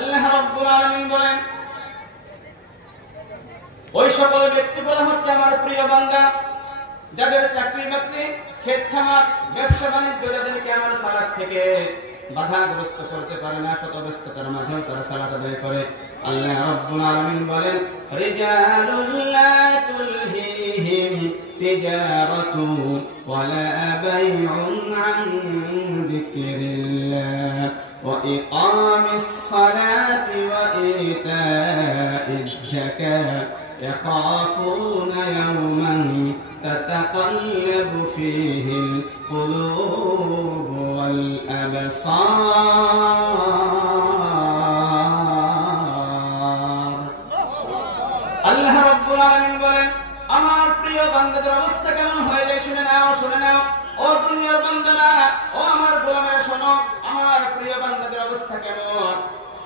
আল্লাহ রাব্বুল আলামিন বলেন, ওই সকল ব্যক্তি বলা হচ্ছে আমার প্রিয় বান্দা, যাদের চাকরি বাকরি, ক্ষেত খামার, ব্যবসা বাণিজ্য, যাদেরকে আমার সালাত থেকে বাধাগ্রস্ত করতে পারে না, শত ব্যস্ততার মাঝেও তারা সালাত আদায় করে। আল্লাহ রাব্বুল আলামিন বলেন, রিজালুল লা তুলহিহিম তিজারাতু ওয়ালা বাইউন আন যিকরিল্লাহ ওয়া ইকামিস সালাতি ওয়া ইতাইজ যাকাত يخافون يوما تتقلب فيه القلوب والأبصار আল্লাহ রাব্বুল আলামিন বলেন, আমার প্রিয় বান্দাদের অবস্থা কেমন হয়ে যায় শুনে নাও। ও দুনিয়ার বান্দারা, ও আমার গোলামেরা শোনো, আমার প্রিয় বান্দাদের অবস্থা কেমন।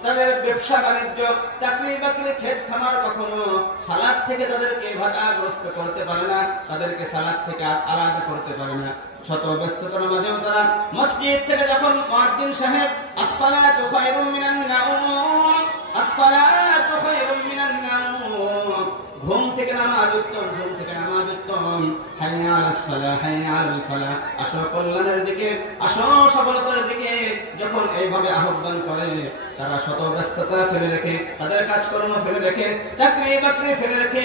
তাদের ব্যবসা বাণিজ্য, চাকরি বাকরি, ক্ষেত খামার কখনো সালাত থেকে তাদেরকে বাধাগ্রস্ত করতে পারে না, তাদেরকে সালাত থেকে আলাদা করতে পারে না। শত ব্যস্ততার মাঝেও তারা মসজিদ থেকে যখন মুয়াজ্জিন সাহেব আসসালাতু খায়রুম মিনান নাওম, আসসালাতু খায়রুম মিনান নাওম, ঘুম থেকে নামাজ উত্তম, ঘুম থেকে নামাজ উত্তম, হাইয়া আলাস সালাহ, হাইয়া আলাল ফালাহ, আসো কল্যাণের দিকে, আসো সফলতার দিকে, যখন এইভাবে আহ্বান করে, তারা শত ব্যস্ততা ফেলে রেখে, তাদের কাজকর্ম ফেলে রেখে, চাকরি বাকরি ফেলে রেখে,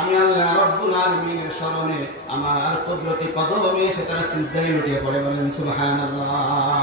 আমি আল্লাহ রাব্বুল আলামিনের শরণে, আমার কুদরতি কদমে এসে তারা সিজদায় লুটিয়ে পড়ে, বলেন সুবহানাল্লাহ।